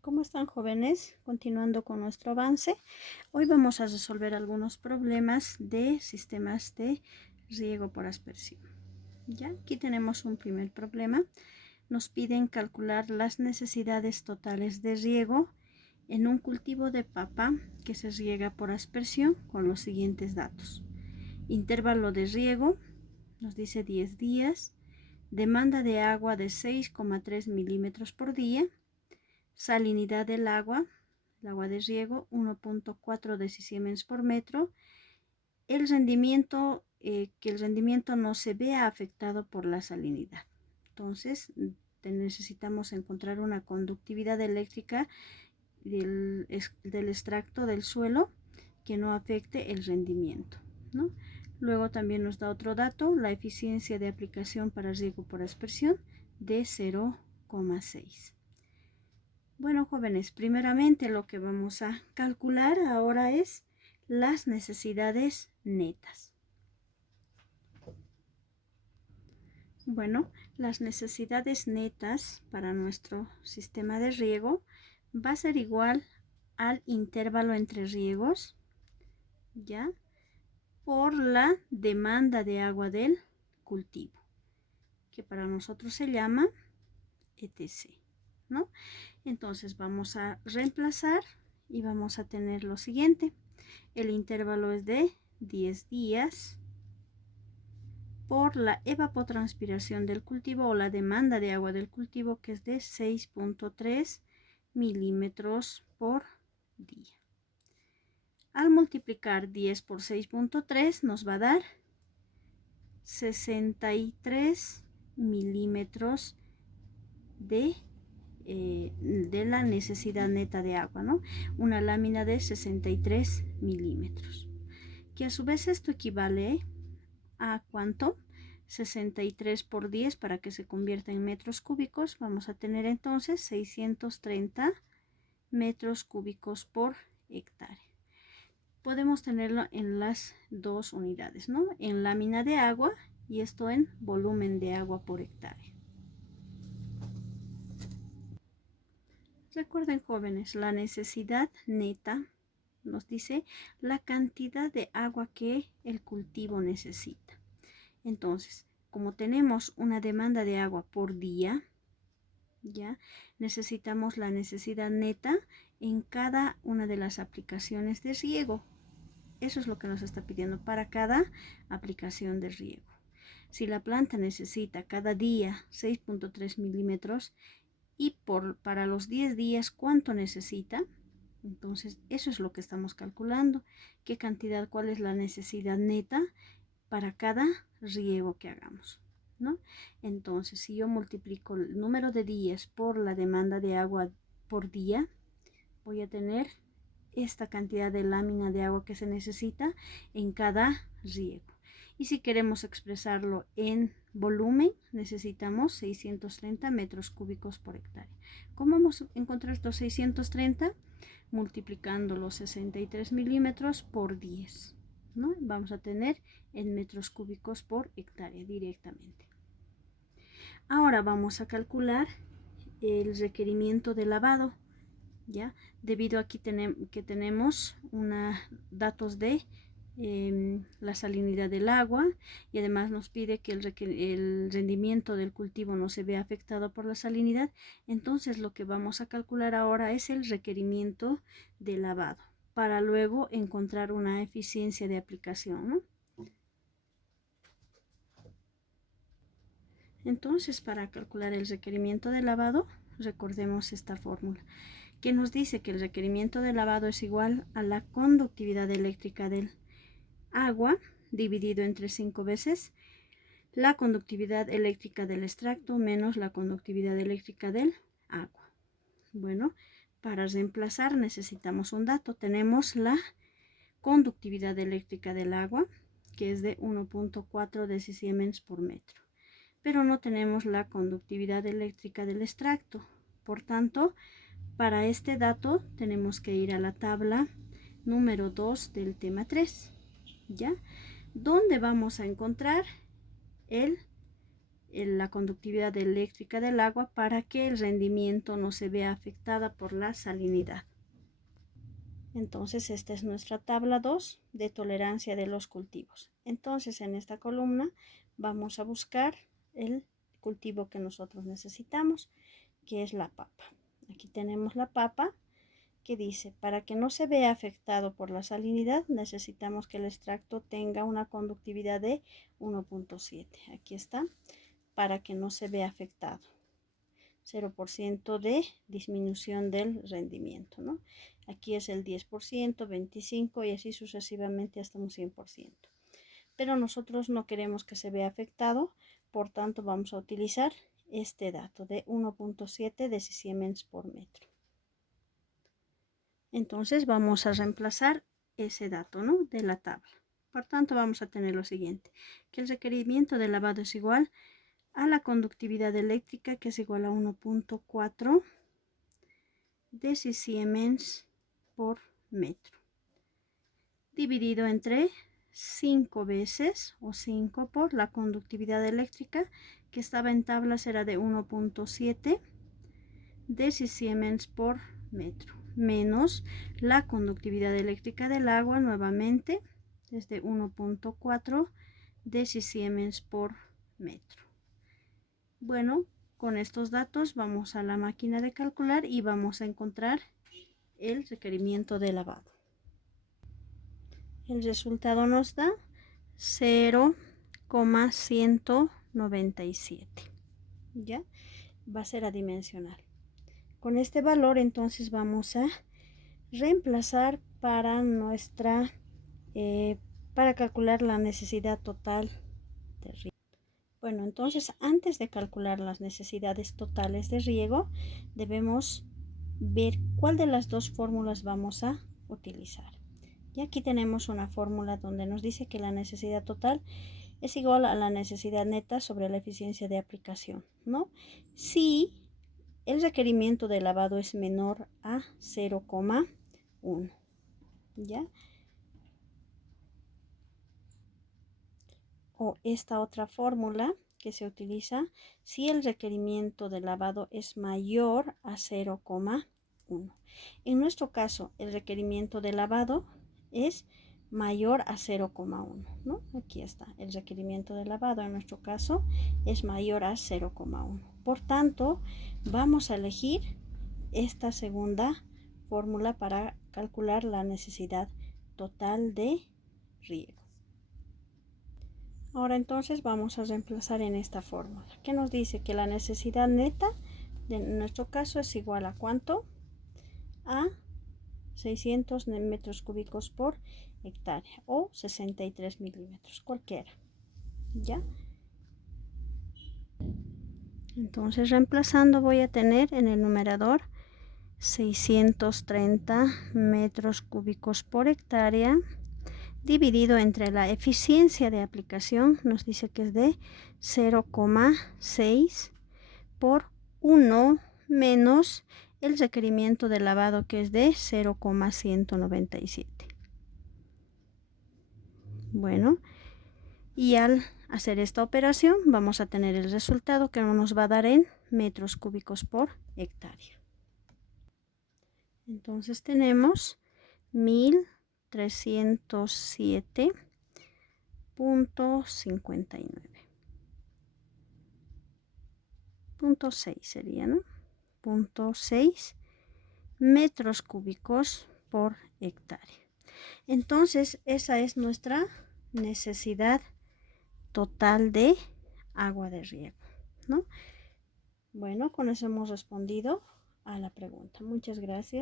¿Cómo están, jóvenes? Continuando con nuestro avance, hoy vamos a resolver algunos problemas de sistemas de riego por aspersión. Ya, aquí tenemos un primer problema. Nos piden calcular las necesidades totales de riego en un cultivo de papa que se riega por aspersión con los siguientes datos. Intervalo de riego, nos dice 10 días, demanda de agua de 6,3 milímetros por día, salinidad del agua, el agua de riego, 1,4 decisiemens por metro. El rendimiento, que el rendimiento no se vea afectado por la salinidad. Entonces, necesitamos encontrar una conductividad eléctrica del extracto del suelo que no afecte el rendimiento, ¿no? Luego también nos da otro dato, la eficiencia de aplicación para riego por aspersión de 0,6. Bueno, jóvenes, primeramente lo que vamos a calcular ahora es las necesidades netas. Bueno, las necesidades netas para nuestro sistema de riego va a ser igual al intervalo entre riegos, ¿ya? Por la demanda de agua del cultivo, que para nosotros se llama ETC, ¿no? Entonces vamos a reemplazar y vamos a tener lo siguiente. El intervalo es de 10 días por la evapotranspiración del cultivo o la demanda de agua del cultivo, que es de 6,3 milímetros por día. Al multiplicar 10 por 6,3 nos va a dar 63 milímetros de la necesidad neta de agua, ¿no? Una lámina de 63 milímetros, que a su vez esto equivale a ¿cuánto? 63 por 10 para que se convierta en metros cúbicos. Vamos a tener entonces 630 metros cúbicos por hectárea. Podemos tenerlo en las dos unidades, ¿no? En lámina de agua y esto en volumen de agua por hectárea. Recuerden, jóvenes, la necesidad neta nos dice la cantidad de agua que el cultivo necesita. Entonces, como tenemos una demanda de agua por día, ya necesitamos la necesidad neta en cada una de las aplicaciones de riego. Eso es lo que nos está pidiendo para cada aplicación de riego. Si la planta necesita cada día 6,3 milímetros y para los 10 días, ¿cuánto necesita? Entonces, eso es lo que estamos calculando. ¿Qué cantidad, cuál es la necesidad neta para cada riego que hagamos, ¿no? Entonces, si yo multiplico el número de días por la demanda de agua por día, voy a tener esta cantidad de lámina de agua que se necesita en cada riego. Y si queremos expresarlo en volumen, necesitamos 630 metros cúbicos por hectárea. ¿Cómo vamos a encontrar estos 630? Multiplicando los 63 milímetros por 10, ¿no? Vamos a tener en metros cúbicos por hectárea directamente. Ahora vamos a calcular el requerimiento de lavado, ¿ya? Debido a que tenemos datos de la salinidad del agua y además nos pide que el rendimiento del cultivo no se vea afectado por la salinidad, entonces lo que vamos a calcular ahora es el requerimiento de lavado para luego encontrar una eficiencia de aplicación, ¿no? Entonces, para calcular el requerimiento de lavado, recordemos esta fórmula que nos dice que el requerimiento de lavado es igual a la conductividad eléctrica del agua dividido entre 5 veces la conductividad eléctrica del extracto menos la conductividad eléctrica del agua. Bueno, para reemplazar necesitamos un dato. Tenemos la conductividad eléctrica del agua, que es de 1,4 decisiemens por metro, pero no tenemos la conductividad eléctrica del extracto. Por tanto, para este dato tenemos que ir a la tabla número 2 del tema 3, ¿ya? Donde vamos a encontrar el la conductividad eléctrica del agua para que el rendimiento no se vea afectada por la salinidad. Entonces, esta es nuestra tabla 2 de tolerancia de los cultivos. Entonces, en esta columna vamos a buscar el cultivo que nosotros necesitamos, que es la papa. Aquí tenemos la papa que dice, para que no se vea afectado por la salinidad, necesitamos que el extracto tenga una conductividad de 1.7. Aquí está, para que no se vea afectado. 0% de disminución del rendimiento, ¿no? Aquí es el 10%, 25% y así sucesivamente hasta un 100%. Pero nosotros no queremos que se vea afectado, por tanto vamos a utilizar este dato de 1.7 decisiemens por metro. Entonces vamos a reemplazar ese dato, ¿no?, de la tabla. Por tanto vamos a tener lo siguiente, que el requerimiento de lavado es igual a la conductividad eléctrica, que es igual a 1.4 decisiemens por metro, dividido entre 5 veces o 5 por la conductividad eléctrica, que estaba en tablas, era de 1.7 decisiemens por metro, menos la conductividad eléctrica del agua, nuevamente es de 1.4 decisiemens por metro. Bueno, con estos datos vamos a la máquina de calcular y vamos a encontrar el requerimiento de lavado. El resultado nos da 0,197. ¿Ya? Va a ser adimensional. Con este valor entonces vamos a reemplazar para para calcular la necesidad total de riego. Bueno, entonces antes de calcular las necesidades totales de riego, debemos ver cuál de las dos fórmulas vamos a utilizar. Y aquí tenemos una fórmula donde nos dice que la necesidad total es igual a la necesidad neta sobre la eficiencia de aplicación, ¿no? Si el requerimiento de lavado es menor a 0,1, ¿ya? O esta otra fórmula que se utiliza si el requerimiento de lavado es mayor a 0,1. En nuestro caso, el requerimiento de lavado es mayor a 0,1, ¿no? Aquí está, el requerimiento de lavado en nuestro caso es mayor a 0,1. Por tanto, vamos a elegir esta segunda fórmula para calcular la necesidad total de riego. Ahora entonces vamos a reemplazar en esta fórmula, que nos dice que la necesidad neta de nuestro caso es igual a ¿cuánto? A 600 metros cúbicos por hectárea o 63 milímetros, cualquiera, ¿ya? Entonces reemplazando voy a tener en el numerador 630 metros cúbicos por hectárea, dividido entre la eficiencia de aplicación, nos dice que es de 0,6 por 1 menos el requerimiento de lavado, que es de 0,197. Bueno, y al hacer esta operación vamos a tener el resultado que nos va a dar en metros cúbicos por hectárea. Entonces tenemos 1307.59. 0.6 sería, ¿no? 0.6 metros cúbicos por hectárea. Entonces, esa es nuestra necesidad total de agua de riego, ¿no? Bueno, con eso hemos respondido a la pregunta. Muchas gracias.